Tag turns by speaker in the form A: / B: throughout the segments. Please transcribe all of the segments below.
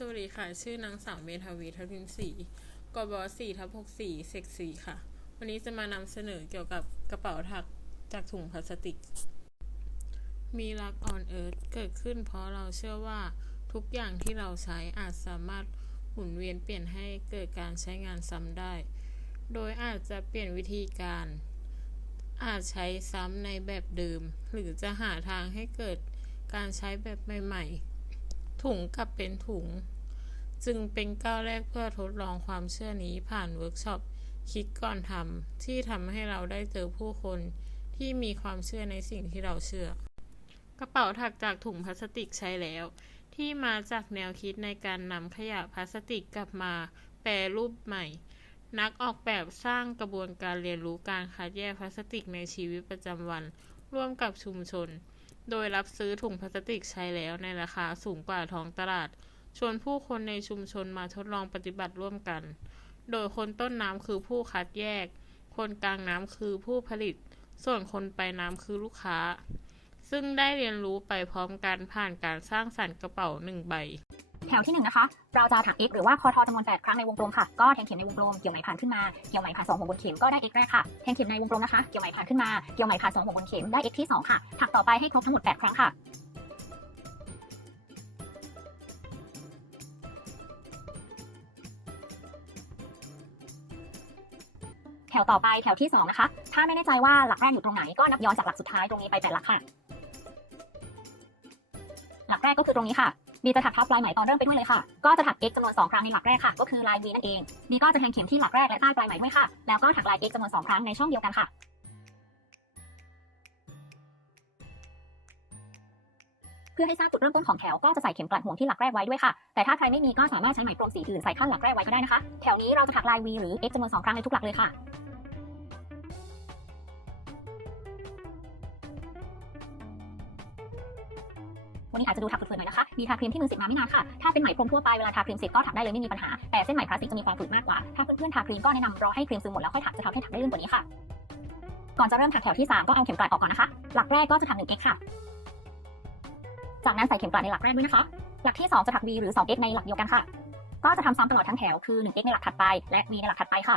A: สวัสดีค่ะ ชื่อนางสาวเมธาวีทัพิมศรีกบสี่ทับหกสี่เซกสี่ค่ะ วันนี้จะมานำเสนอเกี่ยวกับกระเป๋าถักจากถุงพลาสติก มีรักออนเอิร์ธเกิดขึ้นเพราะเราเชื่อว่าทุกอย่างที่เราใช้อาจสามารถหมุนเวียนเปลี่ยนให้เกิดการใช้งานซ้ำได้ โดยอาจจะเปลี่ยนวิธีการ อาจใช้ซ้ำในแบบเดิม หรือจะหาทางให้เกิดการใช้แบบใหม่ๆ ถุงกลับเป็นถุง จึงเป็นก้าวแรกเพื่อทดลองความเชื่อนี้ผ่านเวิร์กช็อปคิดก่อนทำที่ทำให้เราได้เจอผู้คนที่มีความเชื่อในสิ่งที่เราเชื่อ กระเป๋าถักจากถุงพลาสติกใช้แล้ว ที่มาจากแนวคิดในการนำขยะพลาสติกกลับมาแปรรูปใหม่ นักออกแบบสร้างกระบวนการเรียนรู้การคัดแยกพลาสติกในชีวิตประจำวัน ร่วมกับชุมชน โดยรับซื้อถุงพลาสติกใช้แล้วในราคาสูงกว่าท้องตลาด ชวนผู้คนในชุมชนมาทดลองปฏิบัติร่วมกัน โดยคนต้นน้ำคือผู้คัดแยก คนกลางน้ำคือผู้ผลิต ส่วนคนปลายน้ำคือลูกค้า ซึ่งได้เรียนรู้ไปพร้อมกันผ่านการสร้างสรรค์กระเป๋าหนึ่งใบ
B: แถวที่1นนะคะ เราจะถัก x หรือว่าคอทอจำนวน 8 ครั้งในวงกลมค่ะ ก็แทงเข็มในวงกลม เกี่ยวไหมผ่านขึ้นมา เกี่ยวไหมผ่าน2หัวบนเข็มก็ได้ x แรกค่ะ แทงเข็มในวงกลมนะคะ เกี่ยวไหมผ่านขึ้นมา เกี่ยวไหมผ่าน2หัวบนเข็มได้ x ที่ 2 ค่ะ ถักต่อไปให้ครบทั้งหมด 8 ครั้งค่ะแถวต่อไปแถวที่ 2 นะคะ ถ้าไม่แน่ใจว่าหลักแรกอยู่ตรงไหนก็นับย้อนจากหลักสุดท้ายตรงนี้ไป8หลักค่ะ หลักแรกก็คือตรงนี้ค่ะ บีจะถักทับลายไหมตอนเริ่มไปด้วยเลยค่ะ ก็จะถัก x จำนวน 2 ครั้งในหลักแรกค่ะ ก็คือลาย v นั่นเองบีก็จะแทงเข็มที่หลักแรกและใต้ปลายไหมด้วยค่ะ แล้วก็ถักลาย x จำนวน 2 ครั้งในช่องเดียวกันค่ะเพื่อให้ทราบจุดเริ่มต้นของแถวก็จะใส่เข็มกลัดห่วงที่หลักแรกไว้ด้วยค่ะ แต่ถ้าใครไม่มีก็สามารถใช้ไหมพรมสีอื่นใส่ขั้นหลักแรกไว้ก็ได้นะคะ แถวนี้เราจะถักลาย v หรือ x จำนวน2ครั้งในทุกหลักเลยค่ะ วันนี้อาจจะดูถักเฟื่อนๆหน่อยนะคะ มีทาครีมที่มือเสร็จมาไม่นานค่ะ ถ้าเป็นไหมพรมทั่วไปเวลาทาครีมเสร็จก็ถักได้เลยไม่มีปัญหา แต่เส้นไหมพลาสติกจะมีความฝืดมากกว่า ถ้าเพื่อนๆทาครีมก็แนะนำรอให้ครีมซึมหมดแล้วค่อยถักจะทำให้ถักได้ลื่นกว่านี้ค่ะ ก่อนจะเริ่มถักแถวที่ 3 ก็เอาเข็มกลัดออกก่อนนะคะ หลักแรกก็จะถัก 1x ค่ะ จากนั้นใส่เข็มกลัดในหลักแรกด้วยนะคะ หลักที่ 2 จะถัก v หรือ 2x ในหลักเดียวกันค่ะ ก็จะทำซ้ำตลอดทั้งแถวคือ 1x ในหลักถัดไปและ v ในหลักถัดไปค่ะ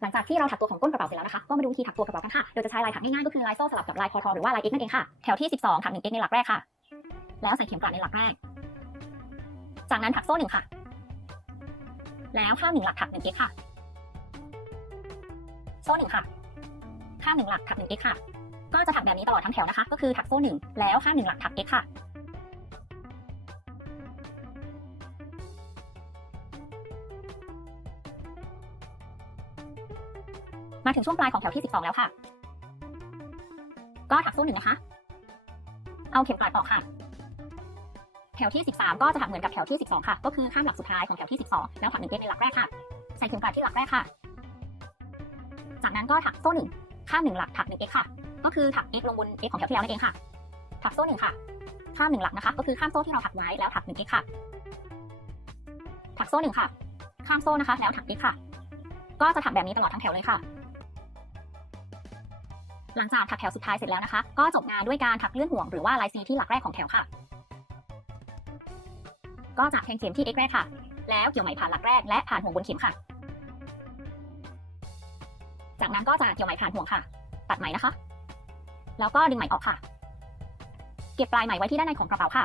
B: หลังจากที่เราถักตัวของต้นกระเป๋าเสร็จแล้วนะคะ ก็มาดูวิธีถักตัวกระเป๋ากันค่ะโดยจะใช้ลายถักง่ายๆก็คือลายโซ่สลับกับลายคอทอหรือว่าลาย x นั่นเองค่ะ แถวที่ 12 ถัก 1x ในหลักแรกค่ะ แล้วใส่เข็มกลัดในหลักแรก จากนั้นถักโซ่หนึ่งค่ะ แล้วข้ามหนึ่งหลักถัก 1x ค่ะ โซ่หนึ่งค่ะ ข้ามหนึ่งหลักถัก 1x ค่ะ ก็จะถักแบบนี้ตลอดทั้งแถวนะคะ ก็คือถักโซ่หนึ่งแล้วข้ามหนึ่งหลักถัก x ค่ะ มาถึงช่วงปลายของแถวที่ 12 แล้วค่ะ ก็ถักโซ่หนึ่งนะคะ เอาเข็มกลัดออกค่ะ แถวที่ 13 ก็จะถักเหมือนกับแถวที่ 12 ค่ะ ก็คือข้ามหลักสุดท้ายของแถวที่ 12 แล้วถักหนึ่งเกในหลักแรกค่ะ ใส่เข็มกลัดที่หลักแรกค่ะ จากนั้นก็ถักโซ่หนึ่งข้ามหนึ่งหลักถักหนึ่งเอ็กค่ะ ก็คือถัก x ลงบน x ของแถวที่แล้วนั่นเองค่ะ ถักโซ่หนึ่งค่ะ ข้ามหนึ่งหลักนะคะ ก็คือข้ามโซ่ที่เราถักไว้แล้วถักหนึ่งเอ็กค่ะ ถักโซ่หนึ่งค่ะ ข้ามโซ่นะคะ แล้วถัก x ค่ะ ก็จะถักแบบนี้ตลอดทั้งแถวเลยค่ะ หลังจากถักแถวสุดท้ายเสร็จแล้วนะคะ ก็จบงานด้วยการถักเลื่อนห่วงหรือว่าลายซีที่หลักแรกของแถวค่ะ ก็จะแทงเข็มที่ x แรกค่ะ แล้วเกี่ยวไหมผ่านหลักแรกและผ่านห่วงบนเข็มค่ะ จากนั้นก็จะเกี่ยวไหมผ่านห่วงค่ะ ตัดไหมนะคะ แล้วก็ดึงไหมออกค่ะ เก็บปลายไหมไว้ที่ด้านในของกระเป๋าค่ะ